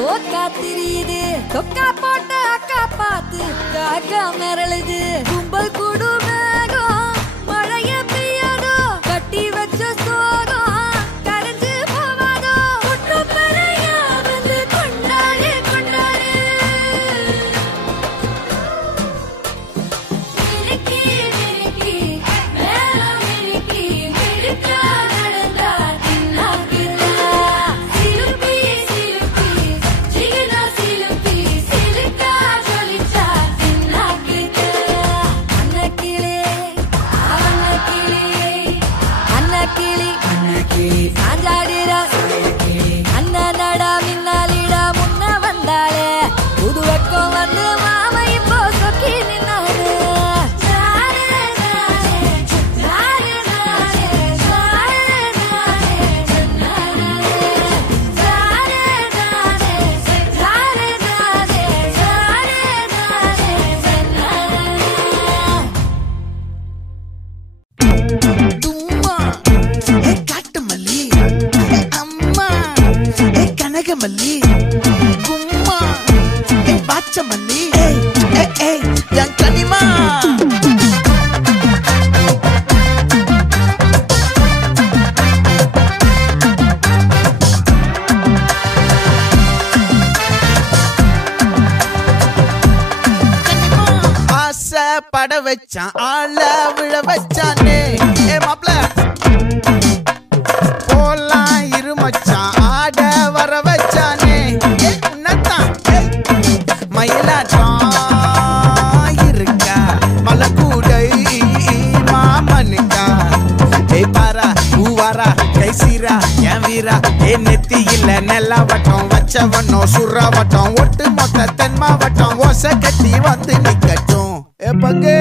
தோக்கா திரியுது தொக்கா போட்ட அக்கா பார்த்து காக்கா மிரளுது கும்பல் கூடு மேகம் மழைய பெய்யாதோ கட்டி வச்ச சோகம் கரைஞ்சு போவாதோ ஒட்டு பழையா வந்து கொண்டாடு கொண்டாடு மினுக்கி மினுக்கி மேல மினுக்கி மினுக்கா நடந்தா தின்னாக்குதா சிலுப்பி சிலுப்பி ஜிகினா சிலுப்பி சிலுக்கா ஜொலிச்சா தின்னாக்குதா அன்னக்கிளி அன்னக்கிளி சாஞ்சாடிரா அண்ணனடா மின்னாலிடா முன்ன வந்தாளே புது வெக்கம் வந்து மாமா இப்போ சொக்கி நின்னாரு மல்லி கும்மா பாச்ச மல்லி என் கனிமா ஆசை பட வச்சான் ஆள விழ வச்சானே மாப்ள போலாம் இருமச்சான் ஆட வர வச்சானே உன்னத்தான் மயிலாட்டம் இருக்கா மலக்கூடை மாமனுக்கா பாரா பூவாரா கைசீரா என் வீரா நெத்தி இல்ல நெல்லா வட்டம் வச்சவனோ சுறா வட்டம் ஒட்டு மொத்த தென் மாவட்டம் ஓசை கட்டி வந்து நிக்கட்டும் பங்கே